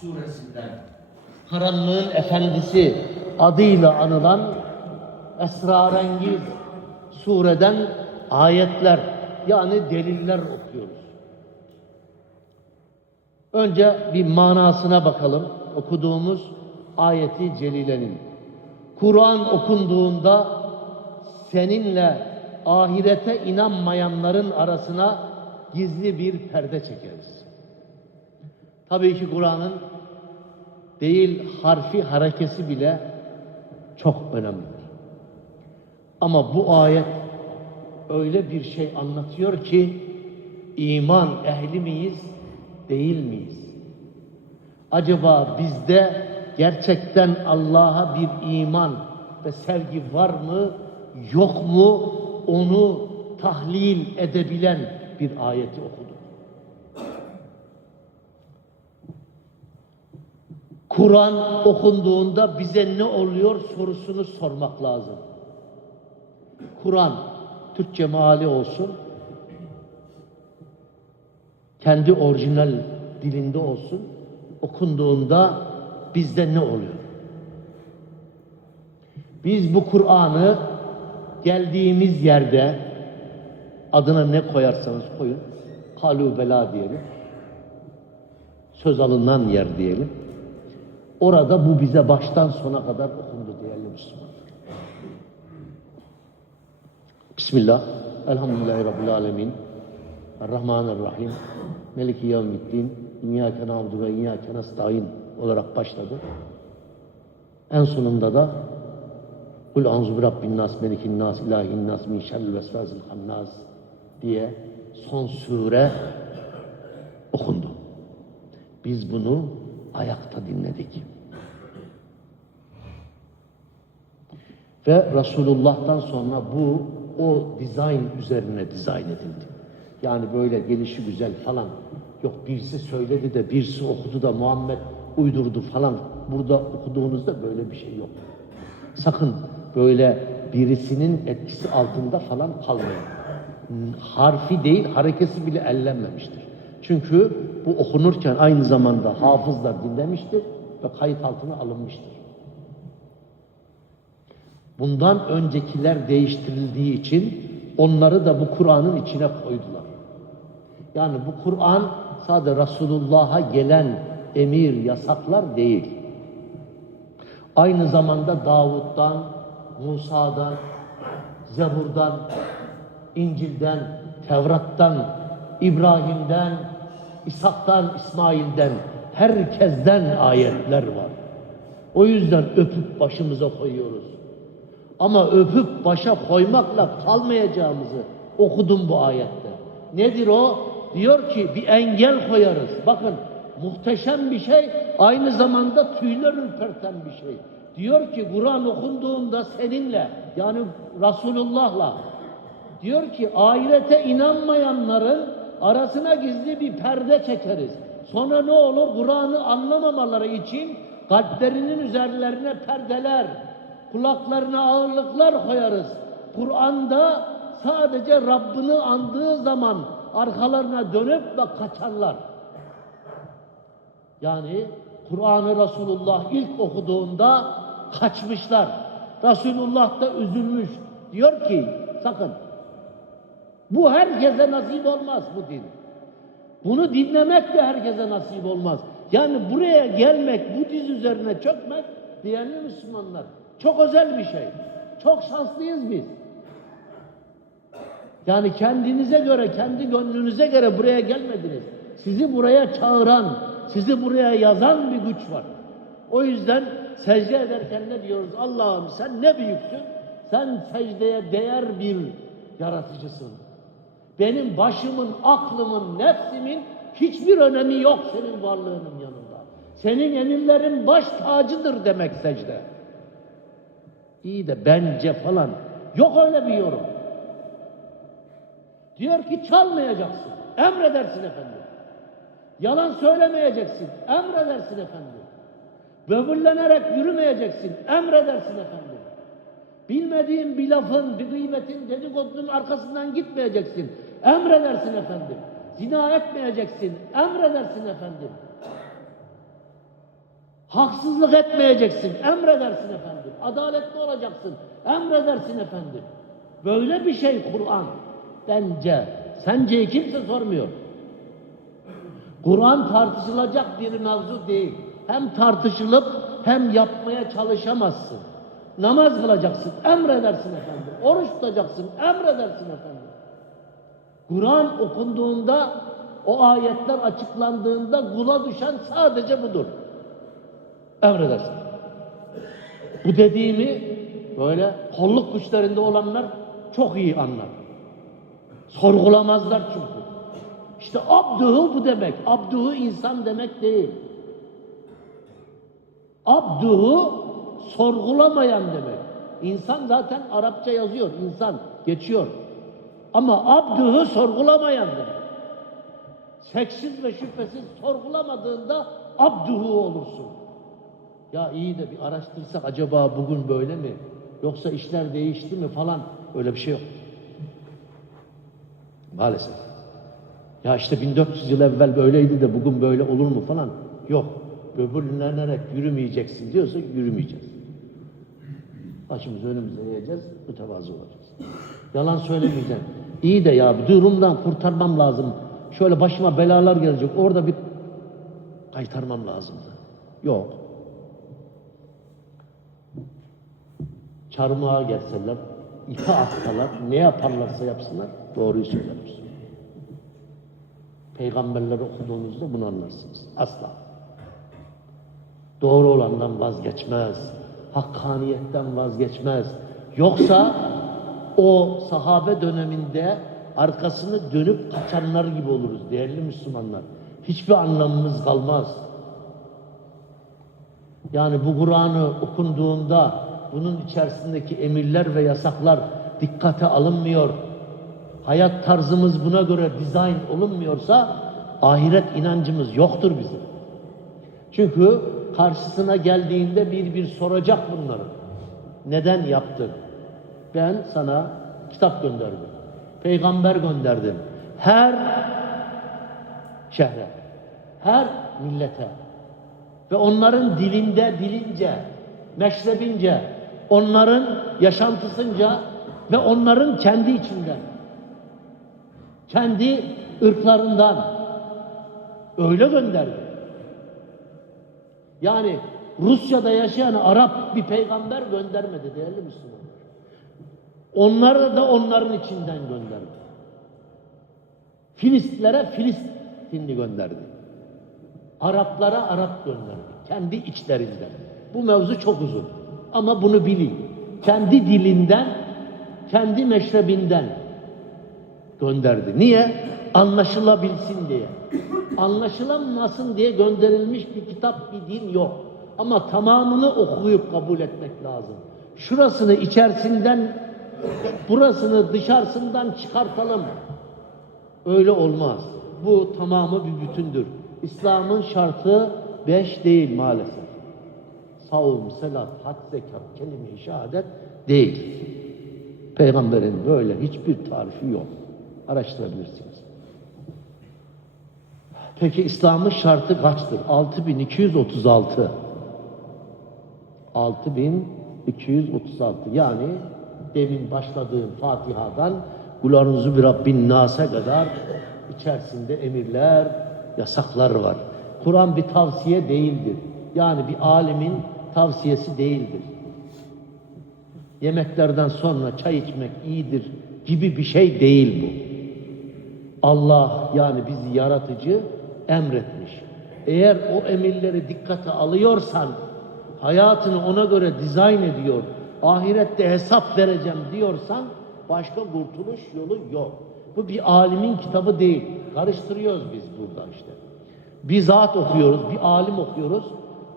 suresinden karanlığın efendisi adıyla anılan esrarengiz sureden ayetler yani deliller okuyoruz. Önce bir manasına bakalım. Okuduğumuz ayeti celilenin. Kur'an okunduğunda seninle ahirete inanmayanların arasına gizli bir perde çekeriz. Tabii ki Kur'an'ın değil harfi harekesi bile çok önemlidir. Ama bu ayet öyle bir şey anlatıyor ki iman ehli miyiz, değil miyiz? Acaba bizde gerçekten Allah'a bir iman ve sevgi var mı, yok mu? Onu tahlil edebilen bir ayeti okuduk. Kur'an okunduğunda bize ne oluyor sorusunu sormak lazım. Kur'an Türkçe meali olsun, kendi orijinal dilinde olsun, okunduğunda bizde ne oluyor? Biz bu Kur'an'ı geldiğimiz yerde adına ne koyarsanız koyun, kalubela diyelim, söz alınan yer diyelim. Orada bu bize baştan sona kadar okundu değerli Müslümanlar. Bismillah. Elhamdülillahi Rabbil Alemin. Errahmanirrahim. Meliki yevmiddin. İyyâke na'budu ve iyyâke nesta'in olarak başladı. En sonunda da Kul anzu bi rabbin nas, melikin nas, ilahin nas, min şerril vesvasil hannas diye son sure okundu. Biz bunu ayakta dinledik. Ve Resulullah'tan sonra bu o dizayn üzerine dizayn edildi. Yani böyle gelişi güzel falan yok birisi söyledi de birisi okudu da Muhammed uydurdu falan. Burada okuduğunuzda böyle bir şey yok. Sakın böyle birisinin etkisi altında falan kalmayın. Harfi değil harekesi bile ellenmemiştir. Çünkü bu okunurken aynı zamanda hafızlar dinlemiştir ve kayıt altına alınmıştır. Bundan öncekiler değiştirildiği için onları da bu Kur'an'ın içine koydular. Yani bu Kur'an sadece Resulullah'a gelen emir, yasaklar değil. Aynı zamanda Davud'dan, Musa'dan, Zebur'dan, İncil'den, Tevrat'tan, İbrahim'den, İshak'tan, İsmail'den, herkesten ayetler var. O yüzden öpüp başımıza koyuyoruz. Ama öpüp başa koymakla kalmayacağımızı okudum bu ayette. Nedir o? Diyor ki bir engel koyarız. Bakın muhteşem bir şey, aynı zamanda tüyler ürperten bir şey. Diyor ki Kur'an okunduğunda seninle yani Resulullah'la diyor ki ahirete inanmayanların arasına gizli bir perde çekeriz. Sonra ne olur? Kur'an'ı anlamamaları için kalplerinin üzerlerine perdeler, kulaklarına ağırlıklar koyarız. Kur'an'da sadece Rabbini andığı zaman arkalarına dönüp ve kaçarlar. Yani Kur'an'ı Resulullah ilk okuduğunda kaçmışlar. Resulullah da üzülmüş. Diyor ki sakın bu herkese nasip olmaz bu din. Bunu dinlemek de herkese nasip olmaz. Yani buraya gelmek, bu diz üzerine çökmek değerli Müslümanlar çok özel bir şey. Çok şanslıyız biz. Yani kendinize göre, kendi gönlünüze göre buraya gelmediniz. Sizi buraya çağıran, sizi buraya yazan bir güç var. O yüzden secde ederken ne diyoruz? Allah'ım sen ne büyüksün? Sen secdeye değer bir yaratıcısın. Benim başımın, aklımın, nefsimin hiçbir önemi yok senin varlığının yanında. Senin emirlerin baş tacıdır demek secde. İyi de bence falan. Yok öyle bir yorum. Diyor ki çalmayacaksın. Emredersin efendim. Yalan söylemeyeceksin. Emredersin efendim. Böbürlenerek yürümeyeceksin. Emredersin efendim. Bilmediğin bir lafın, bir gıybetin, dedikodunun arkasından gitmeyeceksin. Emredersin efendim. Zina etmeyeceksin. Emredersin efendim. Haksızlık etmeyeceksin, emredersin efendim. Adaletli olacaksın, emredersin efendim. Böyle bir şey Kur'an. Bence, sence kimse sormuyor. Kur'an tartışılacak bir mevzu değil. Hem tartışılıp hem yapmaya çalışamazsın. Namaz kılacaksın, emredersin efendim. Oruç tutacaksın, emredersin efendim. Kur'an okunduğunda, o ayetler açıklandığında kula düşen sadece budur. Emredersin. Bu dediğimi böyle kolluk güçlerinde olanlar çok iyi anlar. Sorgulamazlar çünkü. İşte abduhu bu demek. Abduhu insan demek değil. Abduhu sorgulamayan demek. İnsan zaten Arapça yazıyor. insan geçiyor. Ama abduhu sorgulamayan demek. Seksiz ve şüphesiz sorgulamadığında abduhu olursun. Ya iyi de bir araştırsak acaba bugün böyle mi? Yoksa işler değişti mi falan öyle bir şey yok. Maalesef. Ya işte 1400 yıl evvel böyleydi de bugün böyle olur mu falan. Yok. Böbürlenerek yürümeyeceksin diyorsa yürümeyeceğiz. Başımızı önümüze eğeceğiz, mütevazı olacağız. Yalan söylemeyeceğim. İyi de ya bir durumdan kurtarmam lazım. Şöyle başıma belalar gelecek. Orada bir kaytarmam lazımdı. Yok. Çarmıha gelseler, ipe atsalar, ne yaparlarsa yapsınlar doğruyu söylerler. Peygamberleri okuduğunuzda bunu anlarsınız. Asla. Doğru olandan vazgeçmez. Hakkaniyetten vazgeçmez. Yoksa o sahabe döneminde arkasını dönüp kaçanlar gibi oluruz değerli Müslümanlar. Hiçbir anlamımız kalmaz. Yani bu Kur'an'ı okunduğunda bunun içerisindeki emirler ve yasaklar dikkate alınmıyor. Hayat tarzımız buna göre dizayn olunmuyorsa ahiret inancımız yoktur bizim. Çünkü karşısına geldiğinde bir bir soracak bunları. Neden yaptın? Ben sana kitap gönderdim. Peygamber gönderdim. Her şehre, her millete ve onların dilinde, dilince, meşrebince, onların yaşantısınca ve onların kendi içinden, kendi ırklarından öyle gönderdi. Yani Rusya'da yaşayan Arap bir peygamber göndermedi değerli Müslümanlar. Onları da onların içinden gönderdi. Filistlere Filistinli gönderdi. Araplara Arap gönderdi. Kendi içlerinden. Bu mevzu çok uzun. Ama bunu bilin. Kendi dilinden, kendi meşrebinden gönderdi. Niye? Anlaşılabilsin diye. Anlaşılamasın diye gönderilmiş bir kitap, bir din yok. Ama tamamını okuyup kabul etmek lazım. Şurasını içerisinden, burasını dışarısından çıkartalım. Öyle olmaz. Bu tamamı bir bütündür. İslam'ın şartı beş değil maalesef. Savun, selat, had, zekat, kelime-i şehadet değil. Peygamberin böyle hiçbir tarifi yok. Araştırabilirsiniz. Peki İslam'ın şartı kaçtır? 6236. 6236. Yani demin başladığım Fatiha'dan Kulanuzu bir Rabbin Nas'a kadar içerisinde emirler, yasaklar var. Kur'an bir tavsiye değildir. Yani bir alimin tavsiyesi değildir. Yemeklerden sonra çay içmek iyidir gibi bir şey değil bu. Allah yani bizi yaratıcı emretmiş. Eğer o emirleri dikkate alıyorsan, hayatını ona göre dizayn ediyor, ahirette hesap vereceğim diyorsan, başka kurtuluş yolu yok. Bu bir alimin kitabı değil. Karıştırıyoruz biz burada işte. Bir zat okuyoruz, bir alim okuyoruz.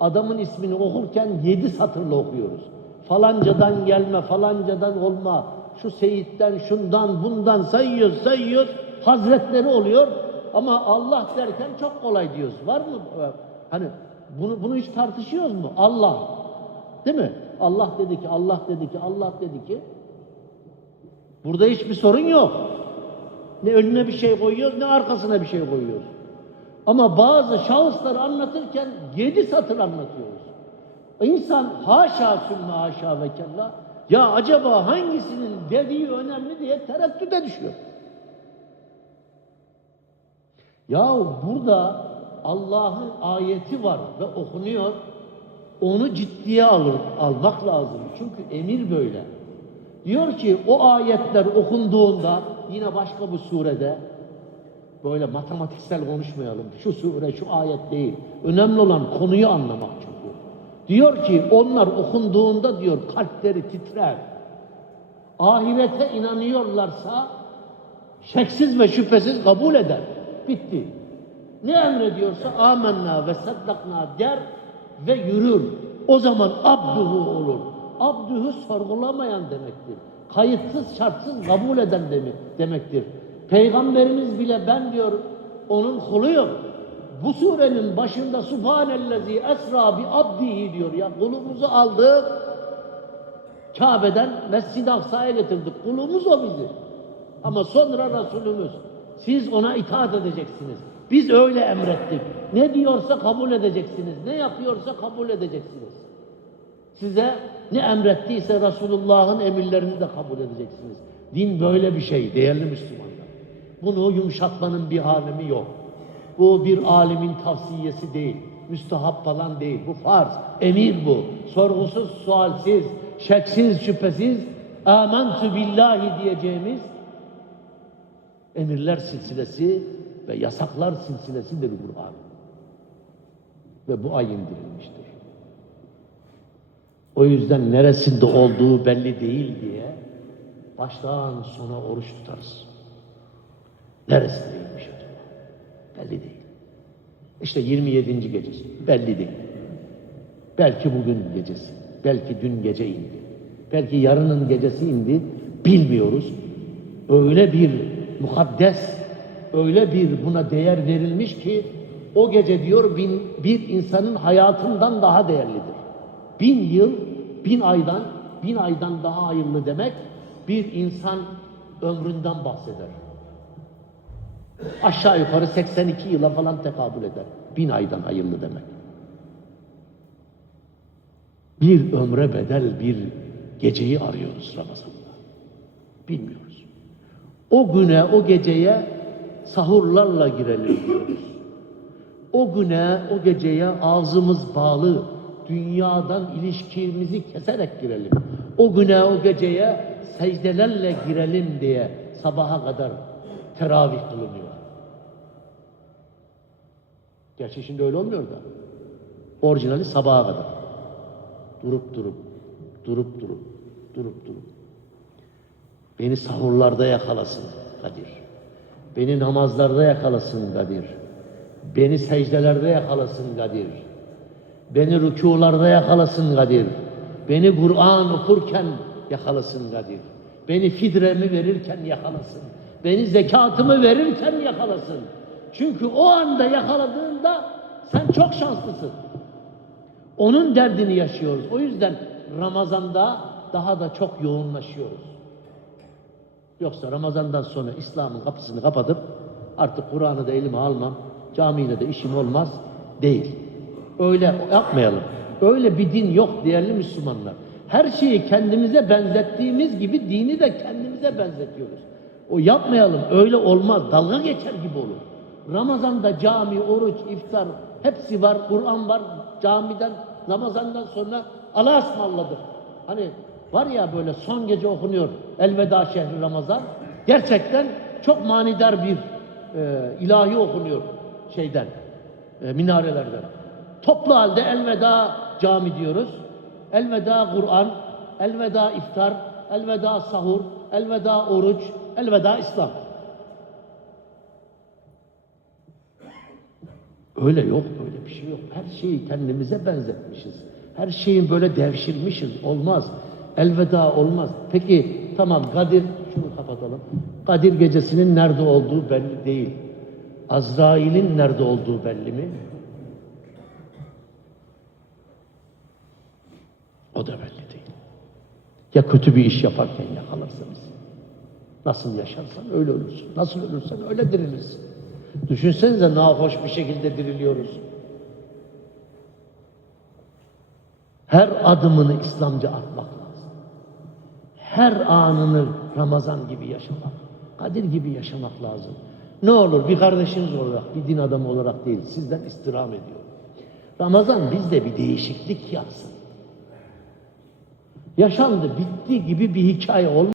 Adamın ismini okurken yedi satırla okuyoruz. Falancadan gelme, falancadan olma, şu seyitten, şundan, bundan sayıyoruz, sayıyoruz. Hazretleri oluyor ama Allah derken çok kolay diyoruz. Var mı? Hani bunu, bunu hiç tartışıyoruz mu? Allah. Değil mi? Allah dedi ki, Allah dedi ki, Allah dedi ki. Burada hiçbir sorun yok. Ne önüne bir şey koyuyoruz ne arkasına bir şey koyuyoruz. Ama bazı şahısları anlatırken yedi satır anlatıyoruz. İnsan haşa sümme haşa ve kella ya acaba hangisinin dediği önemli diye tereddüte düşüyor. Ya burada Allah'ın ayeti var ve okunuyor. Onu ciddiye alır, almak lazım. Çünkü emir böyle. Diyor ki o ayetler okunduğunda yine başka bir surede böyle matematiksel konuşmayalım. Şu sure, şu ayet değil. Önemli olan konuyu anlamak çünkü. Diyor ki onlar okunduğunda diyor kalpleri titrer. Ahirete inanıyorlarsa şeksiz ve şüphesiz kabul eder. Bitti. Ne emrediyorsa amenna ve saddakna der ve yürür. O zaman abduhu olur. Abduhu sorgulamayan demektir. Kayıtsız şartsız kabul eden demi- demektir. Peygamberimiz bile ben diyor onun kuluyum. Bu surenin başında Subhanellezi esra bi abdihi diyor ya kulumuzu aldık Kabe'den Mescid-i Aksa'ya getirdik. Kulumuz o bizim. Ama sonra Resulümüz. Siz ona itaat edeceksiniz. Biz öyle emrettik. Ne diyorsa kabul edeceksiniz. Ne yapıyorsa kabul edeceksiniz. Size ne emrettiyse Resulullah'ın emirlerini de kabul edeceksiniz. Din böyle bir şey değerli Müslümanlar. Bunu yumuşatmanın bir alemi yok. Bu bir alimin tavsiyesi değil. Müstahap falan değil. Bu farz. Emir bu. Sorgusuz, sualsiz, şeksiz, şüphesiz amentu billahi diyeceğimiz emirler silsilesi ve yasaklar silsilesidir Kur'an. Ve bu ay indirilmiştir. O yüzden neresinde olduğu belli değil diye baştan sona oruç tutarız. Neresindeymiş acaba? Belli değil. İşte 27. gecesi. Belli değil. Belki bugün gecesi. Belki dün gece indi. Belki yarının gecesi indi. Bilmiyoruz. Öyle bir mukaddes, öyle bir buna değer verilmiş ki o gece diyor bin, bir insanın hayatından daha değerlidir. Bin yıl, bin aydan, bin aydan daha hayırlı demek bir insan ömründen bahseder. Aşağı yukarı 82 yıla falan tekabül eder. Bin aydan hayırlı demek. Bir ömre bedel bir geceyi arıyoruz Ramazan'da. Bilmiyoruz. O güne, o geceye sahurlarla girelim diyoruz. O güne, o geceye ağzımız bağlı, dünyadan ilişkimizi keserek girelim. O güne, o geceye secdelerle girelim diye sabaha kadar teravih kılınıyor. Gerçi şimdi öyle olmuyor da. Orijinali sabaha kadar. Durup durup, durup durup, durup durup. Beni sahurlarda yakalasın Kadir. Beni namazlarda yakalasın Kadir. Beni secdelerde yakalasın Kadir. Beni rükularda yakalasın Kadir. Beni Kur'an okurken yakalasın Kadir. Beni fidremi verirken yakalasın. Beni zekatımı verirken yakalasın. Çünkü o anda yakaladığında sen çok şanslısın. Onun derdini yaşıyoruz. O yüzden Ramazan'da daha da çok yoğunlaşıyoruz. Yoksa Ramazan'dan sonra İslam'ın kapısını kapatıp artık Kur'an'ı da elime almam, camiyle de işim olmaz değil. Öyle yapmayalım. Öyle bir din yok değerli Müslümanlar. Her şeyi kendimize benzettiğimiz gibi dini de kendimize benzetiyoruz. O yapmayalım. Öyle olmaz. Dalga geçer gibi olur. Ramazan'da cami, oruç, iftar hepsi var. Kur'an var. Camiden, Ramazan'dan sonra Allah'a ısmarladık. Hani var ya böyle son gece okunuyor Elveda şehri Ramazan. Gerçekten çok manidar bir e, ilahi okunuyor şeyden, e, minarelerden. Toplu halde elveda cami diyoruz. Elveda Kur'an, elveda iftar, elveda sahur, elveda oruç, elveda İslam. Öyle yok, öyle bir şey yok. Her şeyi kendimize benzetmişiz. Her şeyin böyle devşirmişiz. Olmaz. Elveda olmaz. Peki tamam Kadir, şunu kapatalım. Kadir gecesinin nerede olduğu belli değil. Azrail'in nerede olduğu belli mi? O da belli değil. Ya kötü bir iş yaparken yakalarsa bizi. Nasıl yaşarsan öyle ölürsün. Nasıl ölürsen öyle dirilirsin. Düşünsenize nahoş bir şekilde diriliyoruz. Her adımını atmak lazım. Her anını Ramazan gibi yaşamak, Kadir gibi yaşamak lazım. Ne olur bir kardeşiniz olarak, bir din adamı olarak değil, sizden istirham ediyorum. Ramazan bizde bir değişiklik yapsın. Yaşandı, bitti gibi bir hikaye olmasın.